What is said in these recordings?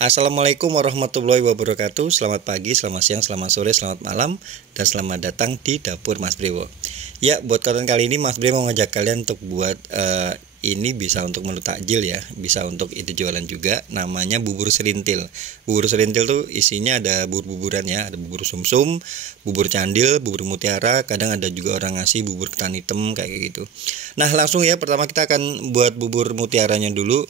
Assalamualaikum warahmatullahi wabarakatuh. Selamat pagi, selamat siang, selamat sore, selamat malam, dan selamat datang di Dapur Mas Brewo. Ya, buat konten kali ini Mas Brewo mau ngajak kalian untuk buat ini bisa untuk menu takjil ya, bisa untuk ide jualan juga. Namanya bubur serintil. Bubur serintil tuh isinya ada bubur-buburan ya, ada bubur sumsum, bubur candil, bubur mutiara, kadang ada juga orang ngasih bubur ketan hitam kayak gitu. Nah, langsung ya, pertama kita akan buat bubur mutiaranya dulu.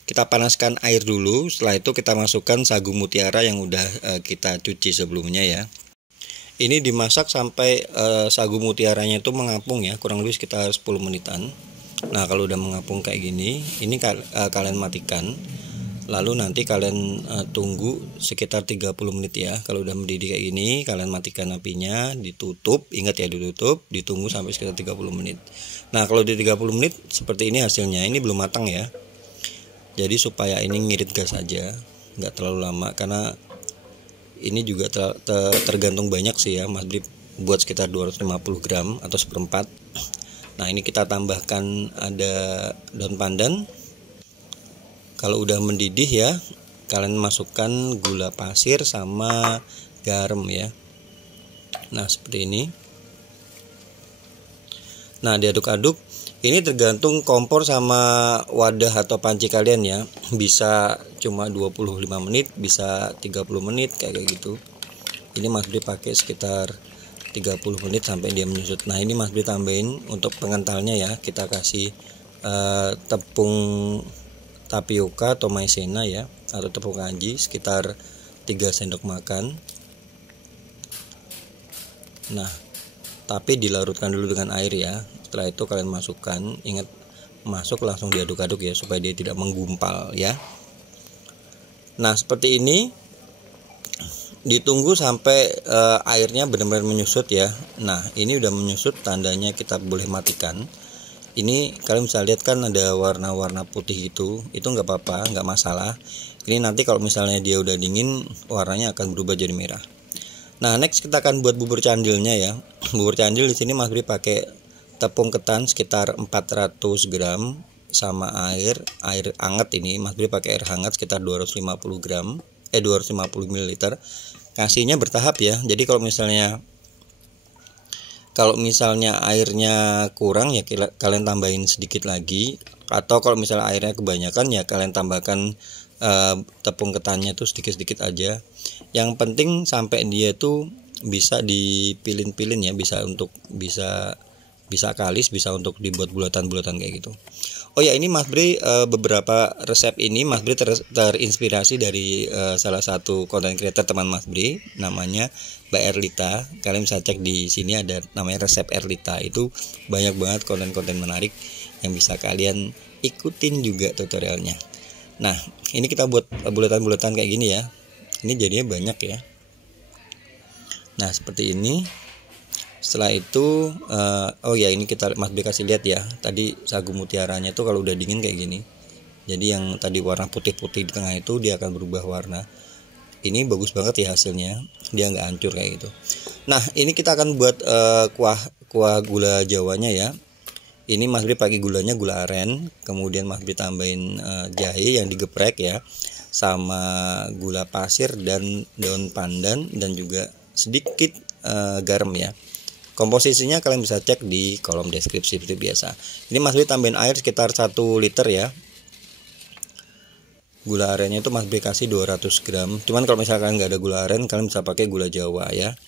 Kita panaskan air dulu, setelah itu kita masukkan sagu mutiara yang udah kita cuci sebelumnya ya. Ini dimasak sampai sagu mutiaranya itu mengapung ya, kurang lebih sekitar 10 menitan. Nah, kalau udah mengapung kayak gini, ini kalian matikan. Lalu nanti kalian tunggu sekitar 30 menit ya. Kalau udah mendidih kayak gini, kalian matikan apinya, ditutup, ingat ya ditutup, ditunggu sampai sekitar 30 menit. Nah, kalau di 30 menit seperti ini hasilnya, ini belum matang ya. Jadi supaya ini ngirit gas aja, nggak terlalu lama, karena ini juga tergantung banyak sih ya. Mas Bri buat sekitar 250 gram atau seperempat. Nah, ini kita tambahkan ada daun pandan. Kalau udah mendidih ya, kalian masukkan gula pasir sama garam ya. Nah, seperti ini. Nah, diaduk-aduk. Ini tergantung kompor sama wadah atau panci kalian ya. Bisa cuma 25 menit, bisa 30 menit kayak gitu. Ini Mas Bri pakai sekitar 30 menit sampai dia menyusut. Nah, ini Mas Bri tambahin untuk pengentalnya ya. Kita kasih tepung tapioka atau maizena ya, atau tepung kanji sekitar 3 sendok makan. Nah, tapi dilarutkan dulu dengan air ya. Setelah itu kalian masukkan, ingat masuk langsung diaduk-aduk ya, supaya dia tidak menggumpal ya. Nah, seperti ini ditunggu sampai airnya benar-benar menyusut ya. Nah, ini udah menyusut, tandanya kita boleh matikan. Ini kalian bisa lihat kan ada warna-warna putih itu nggak apa-apa, nggak masalah. Ini nanti kalau misalnya dia udah dingin, warnanya akan berubah jadi merah. Nah, next kita akan buat bubur candilnya ya. Bubur candil di sini Mas Bri pakai tepung ketan sekitar 400 gram sama air hangat. Ini Mas Bri pakai air hangat sekitar 250 ml. Kasihnya bertahap ya. Jadi kalau misalnya airnya kurang ya kalian tambahin sedikit lagi, atau kalau misalnya airnya kebanyakan ya kalian tambahkan tepung ketannya tuh sedikit-sedikit aja. Yang penting sampai dia tuh bisa dipilin-pilin ya, bisa kalis, bisa untuk dibuat bulatan-bulatan kayak gitu. Oh ya, ini Mas Bri beberapa resep ini Mas Bri terinspirasi dari salah satu konten creator teman Mas Bri, namanya Mbak Erlita. Kalian bisa cek di sini, ada namanya resep Erlita. Itu banyak banget konten-konten menarik yang bisa kalian ikutin juga tutorialnya. Nah, ini kita buat bulatan-bulatan kayak gini ya. Ini jadinya banyak ya. Nah, seperti ini. Setelah itu oh ya, ini kita Mas Bri kasih lihat ya. Tadi sagu mutiaranya tuh kalau udah dingin kayak gini. Jadi yang tadi warna putih-putih di tengah itu dia akan berubah warna. Ini bagus banget ya hasilnya. Dia nggak hancur kayak gitu. Nah, ini kita akan buat kuah gula Jawanya ya. Ini Mas Bri pakai gulanya gula aren, kemudian Mas Bri tambahin jahe yang digeprek ya, sama gula pasir dan daun pandan, dan juga sedikit garam ya. Komposisinya kalian bisa cek di kolom deskripsi seperti biasa. Ini Mas Bri tambahin air sekitar 1 liter ya. Gula arennya itu Mas Bri kasih 200 gram. Cuman kalau misalkan nggak ada gula aren, kalian bisa pakai gula Jawa ya.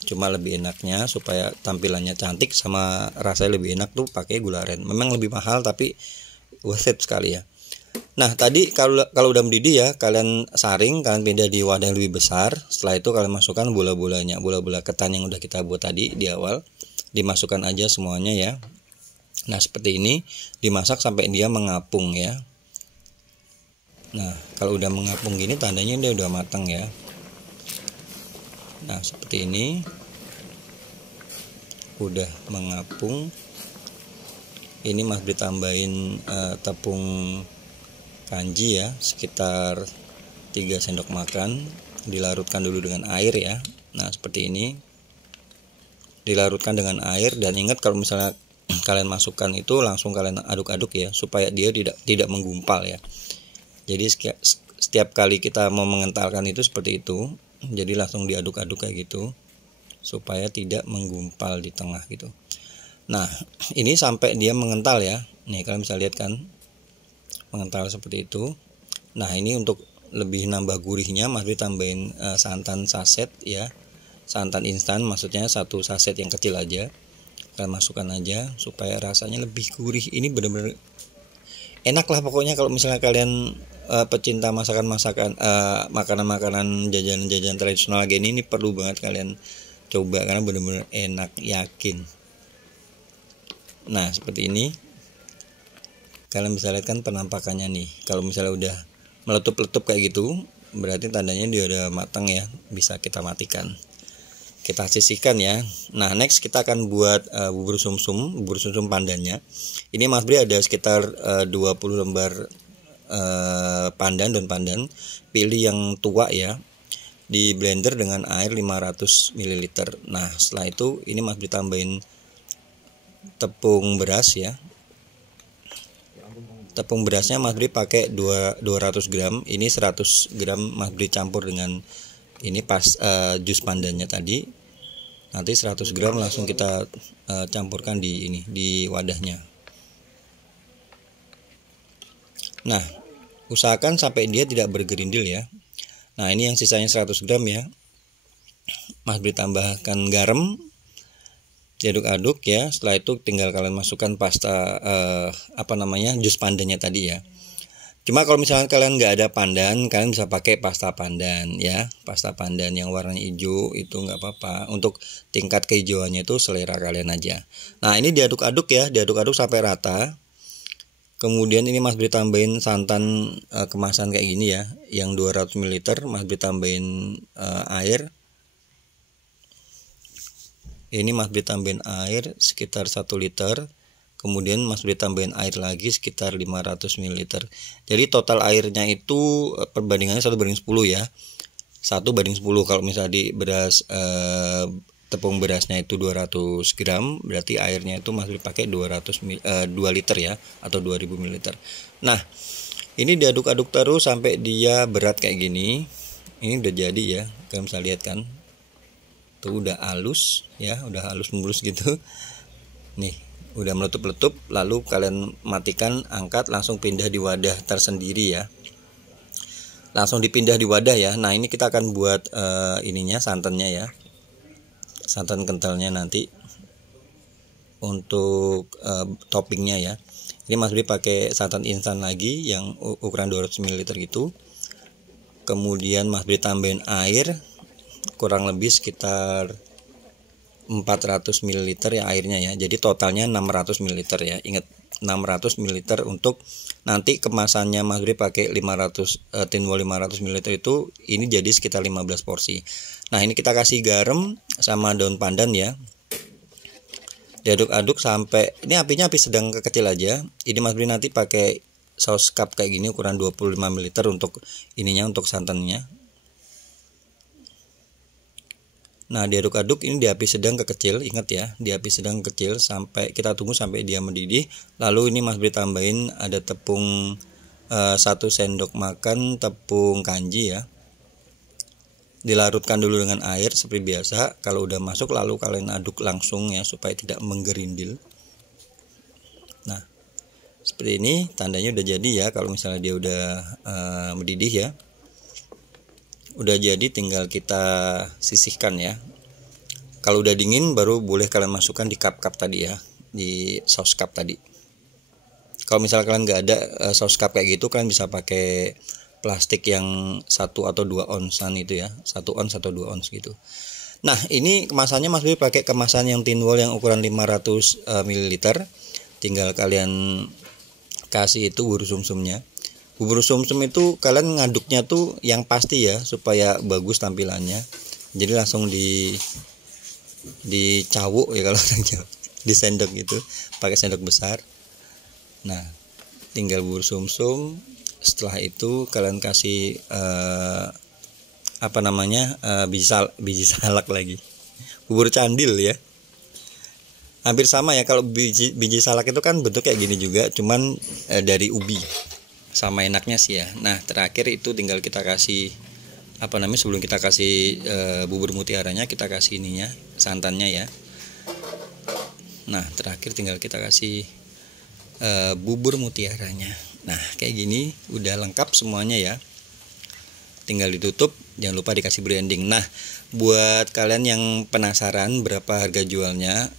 Cuma lebih enaknya supaya tampilannya cantik sama rasanya lebih enak tuh pakai gula aren. Memang lebih mahal tapi worth it sekali ya. Nah, tadi kalau udah mendidih ya, kalian saring, kalian pindah di wadah yang lebih besar. Setelah itu kalian masukkan bola-bolanya, bola-bola ketan yang udah kita buat tadi di awal. Dimasukkan aja semuanya ya. Nah, seperti ini dimasak sampai dia mengapung ya. Nah, kalau udah mengapung gini tandanya dia udah matang ya. Nah, seperti ini udah mengapung. Ini Mas Bri tambahin tepung kanji ya, sekitar 3 sendok makan. Dilarutkan dulu dengan air ya. Nah, seperti ini dilarutkan dengan air, dan ingat kalau misalnya kalian masukkan itu langsung kalian aduk-aduk ya, supaya dia tidak menggumpal ya. Jadi setiap kali kita mau mengentalkan itu seperti itu. Jadi langsung diaduk-aduk kayak gitu supaya tidak menggumpal di tengah gitu. Nah, ini sampai dia mengental ya. Nih kalian bisa lihat kan, mengental seperti itu. Nah, ini untuk lebih nambah gurihnya Mas Bri tambahin santan saset ya. Santan instan, maksudnya 1 saset yang kecil aja. Kalian masukkan aja supaya rasanya lebih gurih. Ini benar-benar enak lah pokoknya kalau misalnya kalian pecinta masakan-masakan makanan-makanan jajanan-jajanan tradisional kayak ini perlu banget kalian coba karena benar-benar enak, yakin. Nah, seperti ini. Kalian bisa lihat kan penampakannya nih. Kalau misalnya udah meletup-letup kayak gitu, berarti tandanya dia udah matang ya. Bisa kita matikan. Kita sisihkan ya. Nah, next kita akan buat bubur sumsum pandannya. Ini Mas Bri ada sekitar 20 lembar pandan, daun pandan. Pilih yang tua ya. Di blender dengan air 500 ml. Nah, setelah itu ini Mas Bri tambahin tepung beras ya. Tepung berasnya Mas Bri pakai 200 gram. Ini 100 gram Mas Bri campur dengan ini pas jus pandannya tadi. Nanti 100 gram langsung kita campurkan di wadahnya. Nah, usahakan sampai dia tidak bergerindil ya. Nah, ini yang sisanya 100 gram ya. Mas Bri tambahkan garam. Diaduk-aduk ya. Setelah itu tinggal kalian masukkan pasta jus pandannya tadi ya. Cuma kalau misalnya kalian nggak ada pandan, kalian bisa pakai pasta pandan ya. Pasta pandan yang warnanya hijau itu nggak apa-apa. Untuk tingkat kehijauannya itu selera kalian aja. Nah, ini diaduk-aduk ya, diaduk-aduk sampai rata. Kemudian ini Mas Bri tambahin santan kemasan kayak gini ya, yang 200 ml. Mas Bri tambahin air. Ini Mas Bri tambahin air sekitar 1 liter. Kemudian Mas Bri tambahin air lagi sekitar 500 ml. Jadi total airnya itu perbandingannya 1:10 ya. 1:10 kalau misalnya di beras tepung berasnya itu 200 gram, berarti airnya itu Mas Bri pakai 2 liter ya, atau 2000 ml. Nah, ini diaduk-aduk terus sampai dia berat kayak gini. Ini udah jadi ya, kalian bisa lihat kan. Tuh udah halus ya, udah halus mulus gitu. Nih, udah meletup-letup, lalu kalian matikan, angkat, langsung pindah di wadah tersendiri ya. Langsung dipindah di wadah ya. Nah, ini kita akan buat ininya, santannya ya. Santan kentalnya nanti untuk toppingnya ya. Ini Mas Bri pakai santan instan lagi yang ukuran 200 ml gitu. Kemudian Mas Bri tambahin air kurang lebih sekitar 400 ml ya airnya ya. Jadi totalnya 600 ml ya. Ingat 600 ml untuk nanti kemasannya Mas Bri pakai 500 tinwol 500 ml itu ini jadi sekitar 15 porsi. Nah, ini kita kasih garam sama daun pandan ya. Diaduk-aduk sampai ini api sedang ke kecil aja. Ini Mas Bri nanti pakai saus cup kayak gini ukuran 25 ml untuk ininya, untuk santannya. Nah, diaduk-aduk ini di api sedang ke kecil, ingat ya, di api sedang kecil sampai kita tunggu sampai dia mendidih. Lalu ini Mas Bri tambahin ada tepung 1 sendok makan tepung kanji ya. Dilarutkan dulu dengan air seperti biasa. Kalau udah masuk lalu kalian aduk langsung ya supaya tidak menggerindil. Nah, seperti ini tandanya udah jadi ya. Kalau misalnya dia udah mendidih ya, udah jadi, tinggal kita sisihkan ya. Kalau udah dingin baru boleh kalian masukkan di cup-cup tadi ya, di saus cup tadi. Kalau misalnya kalian nggak ada saus cup kayak gitu, kalian bisa pakai plastik yang 1 atau 2 onsan itu ya, 1 ons atau 2 ons gitu. Nah, ini kemasannya Mas Bri pakai kemasan yang tin wall yang ukuran 500 ml. Tinggal kalian kasih itu bubur sumsumnya. Bubur sumsum itu kalian ngaduknya tuh yang pasti ya, supaya bagus tampilannya. Jadi langsung dicawuk ya kalau orang Jawa, di sendok gitu, pakai sendok besar. Nah, tinggal bubur sumsum. Setelah itu kalian kasih biji salak lagi, bubur candil ya, hampir sama ya. Kalau biji salak itu kan bentuk kayak gini juga, cuman dari ubi. sama enaknya sih ya. Nah terakhir itu tinggal kita kasih sebelum kita kasih bubur mutiaranya, kita kasih ininya, santannya ya. Nah terakhir tinggal kita kasih bubur mutiaranya. Nah kayak gini udah lengkap semuanya ya, tinggal ditutup, jangan lupa dikasih branding. Nah buat kalian yang penasaran berapa harga jualnya,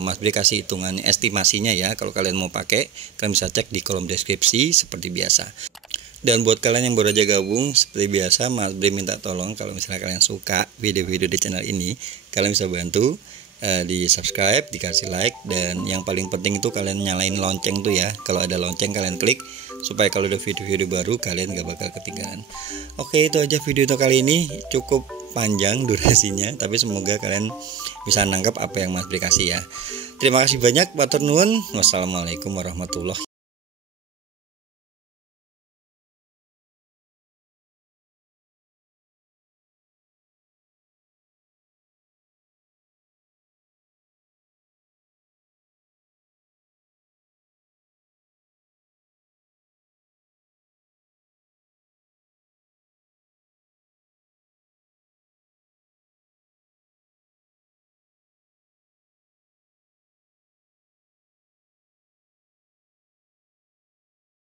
Mas Bre kasih hitungan estimasinya ya. Kalau kalian mau pakai, kalian bisa cek di kolom deskripsi seperti biasa. Dan buat kalian yang baru aja gabung, seperti biasa Mas Bre minta tolong, kalau misalnya kalian suka video-video di channel ini, kalian bisa bantu di subscribe, dikasih like, dan yang paling penting itu kalian nyalain lonceng tuh ya. Kalau ada lonceng kalian klik, supaya kalau ada video-video baru kalian gak bakal ketinggalan. Oke, itu aja video untuk kali ini, cukup panjang durasinya, tapi semoga kalian bisa nangkap apa yang Mas Bre kasih ya. Terima kasih banyak, matur nuwun. Wassalamualaikum warahmatullahi wabarakatuh.